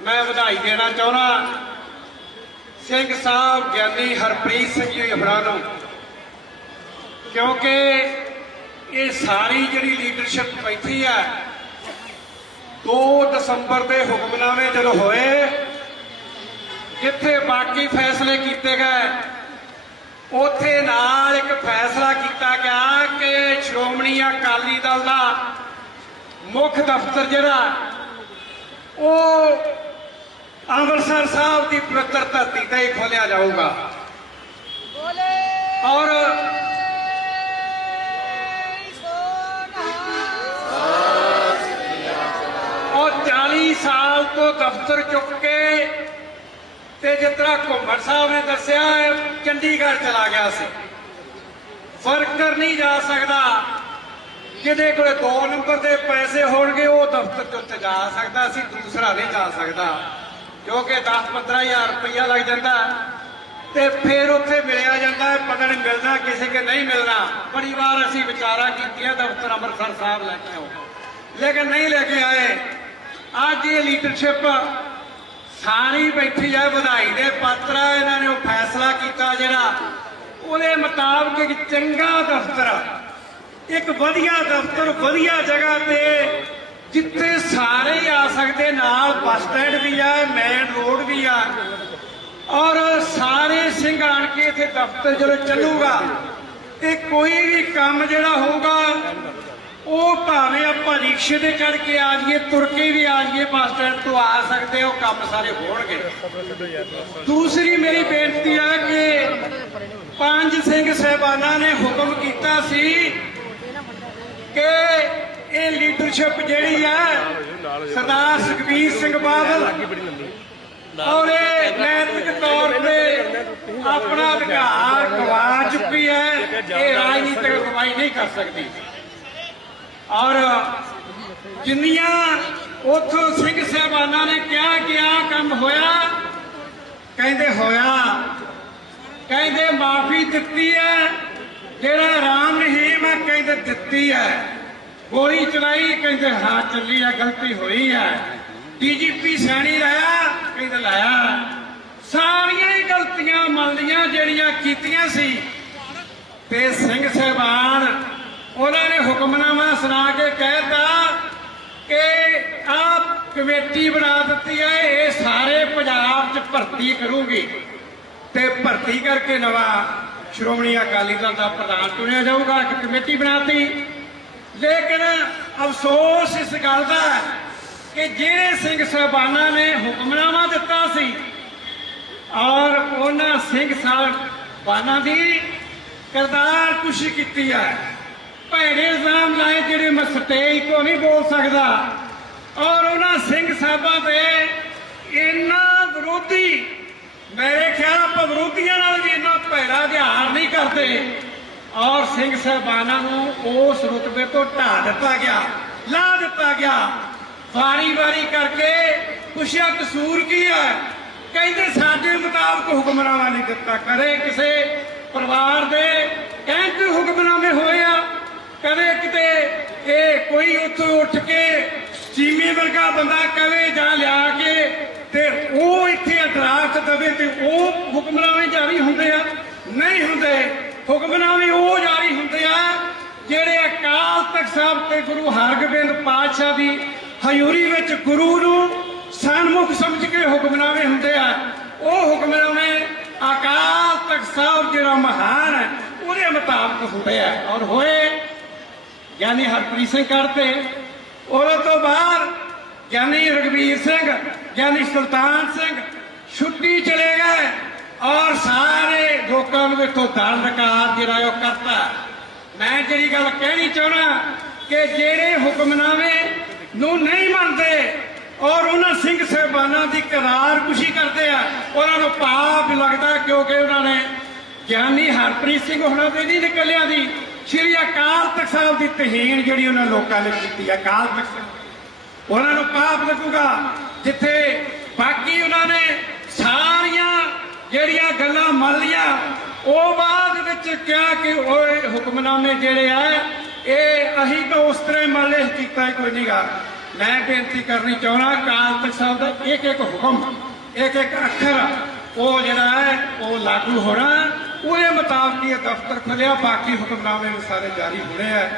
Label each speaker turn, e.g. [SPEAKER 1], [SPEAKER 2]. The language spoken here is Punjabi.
[SPEAKER 1] ਮੈਂ ਵਧਾਈ ਦੇਣਾ ਚਾਹੁੰਦਾ ਸਿੰਘ ਸਾਹਿਬ ਗਿਆਨੀ ਹਰਪ੍ਰੀਤ ਸਿੰਘ ਜੀ ਹਬੜਾ ਨੂੰ, ਕਿਉਂਕਿ ਇਹ ਸਾਰੀ ਜਿਹੜੀ ਲੀਡਰਸ਼ਿਪ ਬੈਠੀ ਹੈ 2 ਦਸੰਬਰ ਦੇ ਹੁਕਮਨਾਮੇ ਜਦੋਂ ਹੋਏ, ਜਿੱਥੇ ਬਾਕੀ ਫੈਸਲੇ ਕੀਤੇ ਗਏ, ਉਥੇ ਨਾਲ ਇੱਕ ਫੈਸਲਾ ਕੀਤਾ ਗਿਆ ਕਿ ਸ਼੍ਰੋਮਣੀ ਅਕਾਲੀ ਦਲ ਦਾ ਮੁੱਖ ਦਫ਼ਤਰ ਜਿਹੜਾ ਅੰਮ੍ਰਿਤਸਰ ਸਾਹਿਬ ਦੀ ਪਵਿੱਤਰ ਧਰਤੀ ਤੇ ਹੀ ਖੋਲਿਆ ਜਾਊਗਾ। ਔਰ ਉਹ 40 ਸਾਲ ਤੋਂ ਦਫ਼ਤਰ ਚੁੱਕ ਕੇ ਤੇ ਜਿਸ ਤਰ੍ਹਾਂ ਘੁੰਮਣ ਸਾਹਿਬ ਨੇ ਦੱਸਿਆ ਚੰਡੀਗੜ੍ਹ ਚਲਾ ਗਿਆ ਸੀ। ਵਰਕਰ ਨਹੀਂ ਜਾ ਸਕਦਾ। ਜਿਹਦੇ ਕੋਲੇ 2 ਨੰਬਰ ਦੇ ਪੈਸੇ ਹੋਣਗੇ ਉਹ ਦਫ਼ਤਰ ਚ ਜਾ ਸਕਦਾ ਸੀ ਦੂਸਰਾ ਨਹੀਂ ਜਾ ਸਕਦਾ। ਕਿਉਂਕਿ 10-15000 ਰੁਪਇਆ ਲੱਗ ਜਾਂਦਾ ਤੇ ਫਿਰ ਉੱਥੇ ਮਿਲਿਆ ਜਾਂਦਾ ਹੈ ਪਤਾ ਨਹੀਂ ਮਿਲਣਾ ਕਿਸੇ ਕੇ ਨਹੀਂ ਮਿਲਣਾ। ਬੜੀ ਵਾਰ ਅਸੀਂ ਵਿਚਾਰਾ ਕੀਤੀਆਂ, ਦਫ਼ਤਰ ਅੰਮ੍ਰਿਤਸਰ ਸਾਹਿਬ ਲੈ ਕੇ ਆਓ। ਲੇਕਿਨ ਨਹੀਂ ਲੈ ਕੇ ਆਏ। ਅੱਜ ਇਹ ਲੀਡਰਸ਼ਿਪ ਸਾਰੀ ਬੈਠੀ ਹੈ, ਵਧਾਈ ਦੇ ਪਾਤਰ ਇਹਨਾਂ ਨੇ ਉਹ ਫੈਸਲਾ ਕੀਤਾ ਜਿਹੜਾ ਉਹਦੇ ਮੁਤਾਬਕ ਇੱਕ ਚੰਗਾ ਦਫ਼ਤਰ ਇੱਕ ਵਧੀਆ ਦਫ਼ਤਰ, ਵਧੀਆ ਜਗ੍ਹਾ ਤੇ ਜਿੱਥੇ ਸਾਰੇ ਹੀ ਆ ਨਾਲ ਬੱਸ ਸਟੈਂਡ ਵੀ ਆ ਮੇਨ ਰੋਡ ਵੀ ਆ। ਔਰ ਸਾਰੇ ਸਿੰਘ ਆਣ ਕੇ ਇੱਥੇ ਦਫ਼ਤਰ ਜਦੋਂ ਚੱਲੂਗਾ, ਤੇ ਕੋਈ ਵੀ ਕੰਮ ਜਿਹੜਾ ਹੋਊਗਾ, ਉਹ ਭਾਵੇਂ ਆਪਾਂ ਰਿਕਸ਼ੇ ਤੇ ਚੜ ਕੇ ਆ ਜਾਈਏ, ਤੁਰ ਕੇ ਵੀ ਆ ਜਾਈਏ, ਬੱਸ ਸਟੈਂਡ ਤੋਂ ਆ ਸਕਦੇ ਹੋ ਕੰਮ ਸਾਰੇ ਹੋਣਗੇ। ਦੂਸਰੀ ਮੇਰੀ ਬੇਨਤੀ ਆ ਕਿ ਪੰਜ ਸਿੰਘ ਸਹਿਬਾਨਾਂ ਨੇ ਹੁਕਮ ਕੀਤਾ ਸੀ ਕਿ ਲੀਡਰਸ਼ਿਪ ਜਿਹੜੀ ਹੈ ਸਰਦਾਰ ਸੁਖਬੀਰ ਸਿੰਘ ਬਾਦਲ ਔਰ ਇਹ ਨੈਤਿਕ ਤੌਰ ਤੇ ਆਪਣਾ ਅਧਿਕਾਰ ਗਵਾ ਚੁੱਕੀ ਹੈ, ਇਹ ਰਾਜਨੀਤਿਕ ਅਗਵਾਈ ਨਹੀਂ ਕਰ ਸਕਦੀ। ਔਰ ਜਿੰਨੀਆਂ ਉਥੋਂ ਸਿੰਘ ਸਾਹਿਬਾਨਾਂ ਨੇ ਕਿਹਾ ਕਿ ਆਹ ਕੰਮ ਹੋਇਆ, ਕਹਿੰਦੇ ਹੋਇਆ, ਕਹਿੰਦੇ ਮਾਫੀ ਦਿੱਤੀ ਹੈ, ਜਿਹੜਾ ਰਾਮ ਰਹੀਮ ਹੈ ਕਹਿੰਦੇ ਦਿੱਤੀ ਹੈ। ਗੋਲੀ ਚਲਾਈ, ਕਹਿੰਦੇ, ਹਾਂ, ਚੱਲੀ ਆ, ਗਲਤੀ ਹੋਈ ਹੈ ਡੀਜੀਪੀ ਸੈਣੀ ਲਾਇਆ ਕਹਿੰਦੇ, ਲਾਇਆ। ਸਾਰੀਆਂ ਹੀ ਗਲਤੀਆਂ ਮੰਨ ਜਿਹੜੀਆਂ ਕੀਤੀਆਂ ਸੀ। ਤੇ ਸਿੰਘ ਸਾਹਿਬਾਨ, ਉਹਨਾਂ ਨੇ ਹੁਕਮਨਾਮਾ ਸੁਣਾ ਕੇ ਕਹਿਤਾ ਕਿ ਆਪ ਕਮੇਟੀ ਬਣਾ ਦਿੱਤੀ ਹੈ ਇਹ ਸਾਰੇ ਪੰਜਾਬ 'ਚ ਭਰਤੀ ਕਰੂਗੀ। ਤੇ ਭਰਤੀ ਕਰਕੇ ਨਵਾਂ ਸ਼੍ਰੋਮਣੀ ਅਕਾਲੀ ਦਲ ਦਾ ਪ੍ਰਧਾਨ ਚੁਣਿਆ ਜਾਊਗਾ, ਇੱਕ ਕਮੇਟੀ ਬਣਾਤੀ। ਲੇਕਿਨ ਅਫਸੋਸ ਇਸ ਗੱਲ ਦਾ ਹੈ ਕਿ ਜਿਹੜੇ ਸਿੰਘ ਸਾਹਿਬਾਨਾਂ ਨੇ ਹੁਕਮਨਾਮਾ ਦਿੱਤਾ ਸੀ ਔਰ ਉਹਨਾਂ ਸਿੰਘ ਸਾਹਿਬਾਨਾਂ ਦੀ ਕਰਤਾਰ ਕੁਸ਼ੀ ਕੀਤੀ ਹੈ, ਭੈੜੇ ਇਲਜ਼ਾਮ ਲਾਏ ਜਿਹੜੇ ਮੈਂ ਸਟੇਜ ਤੋਂ ਨਹੀਂ ਬੋਲ ਸਕਦਾ ਔਰ ਉਹਨਾਂ ਸਿੰਘ ਸਾਹਿਬਾਂ ਦੇ ਇੰਨਾ ਵਿਰੋਧੀ ਮੇਰੇ ਖਿਆਲ ਆਪਾਂ ਵਿਰੋਧੀਆਂ ਨਾਲ ਵੀ ਇੰਨਾ ਭੈੜਾ ਵਿਹਾਰ ਨਹੀਂ ਕਰਦੇ। ਔਰ ਸਿੰਘ ਸਾਹਿਬਾਨਾਂ ਨੂੰ ਉਸ ਰੁਤਬੇ ਤੋਂ ਢਾ ਦਿੱਤਾ ਗਿਆ ਲਾ ਦਿੱਤਾ ਗਿਆ। ਵਾਰੀ ਵਾਰੀ ਕਰਕੇ ਪੁੱਛਿਆ, ਕਸੂਰ ਕੀ ਹੈ? ਕਹਿੰਦੇ, ਸਾਡੇ ਮੁਤਾਬਕ ਹੁਕਮਨਾਮਾ ਨਹੀਂ ਦਿੱਤਾ, ਕਦੇ ਕਿਸੇ ਪਰਿਵਾਰ ਦੇ ਕਹਿਣ ਹੁਕਮਨਾਮੇ ਹੋਏ ਆ, ਕਦੇ ਕਿਤੇ ਇਹ ਕੋਈ ਉੱਥੋਂ ਉੱਠ ਕੇ ਚੀਮੇ ਵਰਗਾ ਬੰਦਾ ਕਵੇ ਜਾਂ ਲਿਆ ਕੇ ਤੇ ਉਹ ਇੱਥੇ ਇਤਰਾਜ਼ ਦਵੇ ਤੇ ਉਹ ਹੁਕਮਨਾਮੇ ਜਾਰੀ ਹੁੰਦੇ ਆ, ਨਹੀਂ ਹੁੰਦੇ। ਹੁਕਮਨਾਮੇ ਉਹ ਜਾਰੀ ਹੁੰਦੇ ਆ ਜਿਹੜੇ ਅਕਾਲ ਤਖਤ ਸਾਹਿਬ ਤੇ ਗੁਰੂ ਹਰਗੋਬਿੰਦ ਪਾਤਸ਼ਾਹ ਦੀ ਹਜ਼ੂਰੀ ਵਿੱਚ ਗੁਰੂ ਨੂੰ ਸਨਮੁਖ ਸਮਝ ਕੇ ਹੁਕਮਨਾਮੇ ਹੁੰਦੇ ਆ, ਉਹ ਹੁਕਮਨਾਮੇ ਅਕਾਲ ਤਖਤ ਸਾਹਿਬ ਜਿਹੜਾ ਮਹਾਨ ਹੈ, ਉਹਦੇ ਮੁਤਾਬਕ ਹੁੰਦੇ ਆ। ਔਰ ਹੋਏ, ਗਿਆਨੀ ਹਰਪ੍ਰੀਤ ਸਿੰਘ ਕਰਤੇ ਉਹਦੇ ਤੋਂ ਬਾਅਦ ਗਿਆਨੀ ਰਗਵੀਰ ਸਿੰਘ, ਗਿਆਨੀ ਸੁਲਤਾਨ ਸਿੰਘ, ਛੁੱਟੀ ਚਲੇ ਗਏ। ਔਰ ਸਾਰੇ ਲੋਕਾਂ ਨੂੰ ਇਥੋਂ ਦਰ ਰਕਾਰ ਜਿਹੜਾ ਉਹ ਕਰਤਾ। ਮੈਂ ਜਿਹੜੀ ਗੱਲ ਕਹਿਣੀ ਚਾਹਣਾ ਕਿ ਜਿਹੜੇ ਹੁਕਮਨਾਮੇ ਨੂੰ ਨਹੀਂ ਮੰਨਦੇ ਔਰ ਉਹਨਾਂ ਸਿੰਘ ਸਾਹਿਬਾਨਾਂ ਦੀ ਕਰਾਰ ਕੁਸ਼ੀ ਕਰਦੇ ਆ, ਉਹਨਾਂ ਨੂੰ ਪਾਪ ਲੱਗਦਾ ਕਿਉਂਕਿ ਉਹਨਾਂ ਨੇ ਗਿਆਨੀ ਹਰਪ੍ਰੀਤ ਸਿੰਘ ਹੁਣਾਂ ਤੇ ਨਹੀਂ ਨਿਕਲਿਆ ਦੀ ਸ਼੍ਰੀ ਅਕਾਲ ਤਖਤ ਸਾਹਿਬ ਦੀ ਤਹੀਨ ਜਿਹੜੀ ਉਹਨਾਂ ਲੋਕਾਂ ਨੇ ਕੀਤੀ ਅਕਾਲ ਤਖਤ ਉਹਨਾਂ ਨੂੰ ਪਾਪ ਲੱਗੂਗਾ, ਜਿੱਥੇ ਬਾਕੀ ਉਹਨਾਂ ਨੇ ਸਾਰੀਆਂ ਜਿਹੜੀਆਂ ਗੱਲਾਂ ਮੰਨ ਲੀਆਂ ਉਹ ਬਾਅਦ ਵਿੱਚ ਕਿਹਾ ਕਿ ਓਏ ਹੁਕਮਨਾਮੇ ਜਿਹੜੇ ਆ, ਇਹ ਅਸੀਂ ਤਾਂ ਉਸ ਤਰ੍ਹਾਂ ਮੰਨ ਲਏ ਕੀਤਾ ਹੀ ਕੋਈ ਨਹੀਂਗਾ ਮੈਂ ਬੇਨਤੀ ਕਰਨੀ ਚਾਹੁੰਦਾ, ਅਕਾਲ ਤਖਤ ਸਾਹਿਬ ਦਾ ਇੱਕ ਇੱਕ ਹੁਕਮ, ਇੱਕ ਇੱਕ ਅੱਖਰ, ਉਹ ਜਿਹੜਾ ਹੈ, ਉਹ ਲਾਗੂ ਹੋਣਾ, ਉਹਦੇ ਮੁਤਾਬਕ ਇਹ ਦਫ਼ਤਰ ਖੁੱਲਿਆ ਬਾਕੀ ਹੁਕਮਨਾਮੇ ਵੀ ਸਾਰੇ ਜਾਰੀ ਹੋਣੇ ਆ।